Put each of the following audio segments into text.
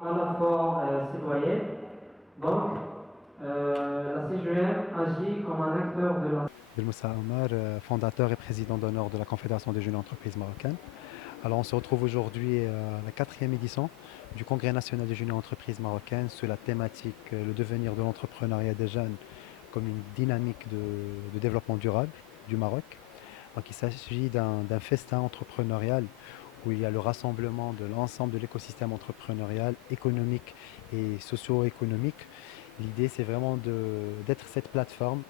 À la fois citoyenne, donc la CGM agit comme un acteur de la... Belmoussa Omar, fondateur et président d'honneur de la Confédération des jeunes entreprises marocaines. Alors on se retrouve aujourd'hui à la quatrième édition du Congrès national des jeunes entreprises marocaines sous la thématique le devenir de l'entrepreneuriat des jeunes comme une dynamique de développement durable du Maroc. Donc il s'agit d'un festin entrepreneurial où il y a le rassemblement de l'ensemble de l'écosystème entrepreneurial, économique et socio-économique. L'idée c'est vraiment d'être cette plateforme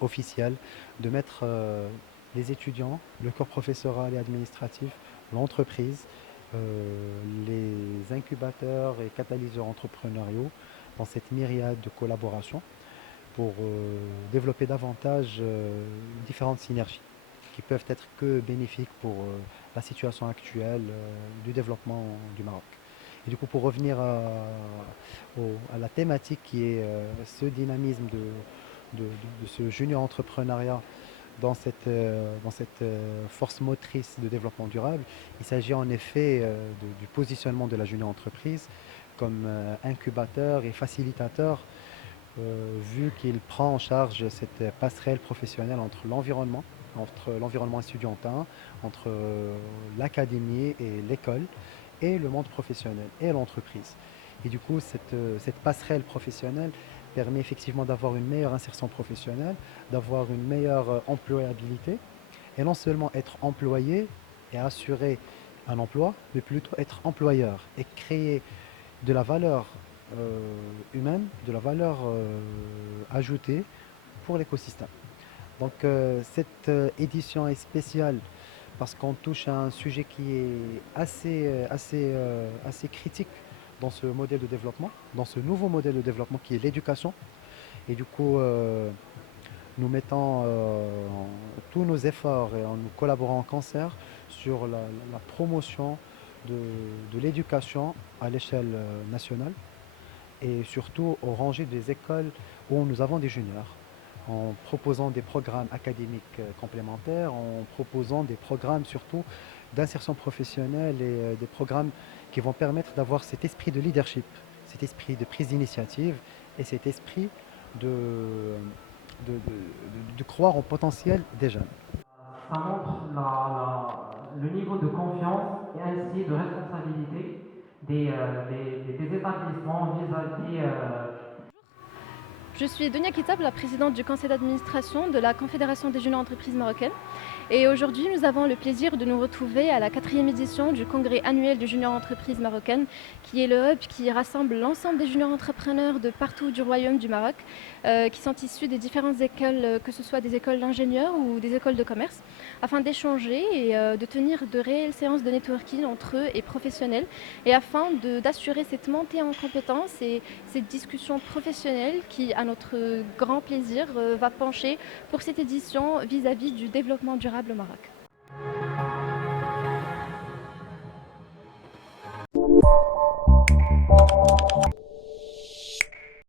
officielle, de mettre les étudiants, le corps professoral et administratif, l'entreprise, les incubateurs et catalyseurs entrepreneuriaux dans cette myriade de collaborations pour développer davantage différentes synergies qui peuvent être que bénéfiques pour la situation actuelle du développement du Maroc. Et du coup, pour revenir à la thématique qui est ce dynamisme de ce junior entrepreneuriat dans cette force motrice de développement durable, il s'agit en effet du positionnement de la junior entreprise comme incubateur et facilitateur, vu qu'il prend en charge cette passerelle professionnelle entre l'environnement estudiantin, entre l'académie et l'école, et le monde professionnel et l'entreprise. Et du coup, cette passerelle professionnelle permet effectivement d'avoir une meilleure insertion professionnelle, d'avoir une meilleure employabilité, et non seulement être employé et assurer un emploi, mais plutôt être employeur et créer de la valeur humaine, de la valeur ajoutée pour l'écosystème. Donc cette édition est spéciale parce qu'on touche à un sujet qui est assez critique dans ce modèle de développement, dans ce nouveau modèle de développement qui est l'éducation. Et du coup, nous mettons tous nos efforts et en nous collaborant en concert sur la promotion de, de l'éducation à l'échelle nationale et surtout au rangées des écoles où nous avons des juniors, en proposant des programmes académiques complémentaires, en proposant des programmes surtout d'insertion professionnelle et des programmes qui vont permettre d'avoir cet esprit de leadership, cet esprit de prise d'initiative et cet esprit de, de croire au potentiel des jeunes. Ça montre le niveau de confiance et ainsi de responsabilité des établissements vis-à-vis Je suis Donia Kitab, la présidente du conseil d'administration de la Confédération des jeunes entreprises marocaines. Et aujourd'hui, nous avons le plaisir de nous retrouver à la quatrième édition du congrès annuel du junior entreprises marocaines, qui est le hub qui rassemble l'ensemble des juniors entrepreneurs de partout du royaume du Maroc, qui sont issus des différentes écoles, que ce soit des écoles d'ingénieurs ou des écoles de commerce, afin d'échanger et de tenir de réelles séances de networking entre eux et professionnels, et afin d'assurer cette montée en compétences et cette discussion professionnelle qui, à notre grand plaisir, va pencher pour cette édition vis-à-vis du développement durable au Maroc.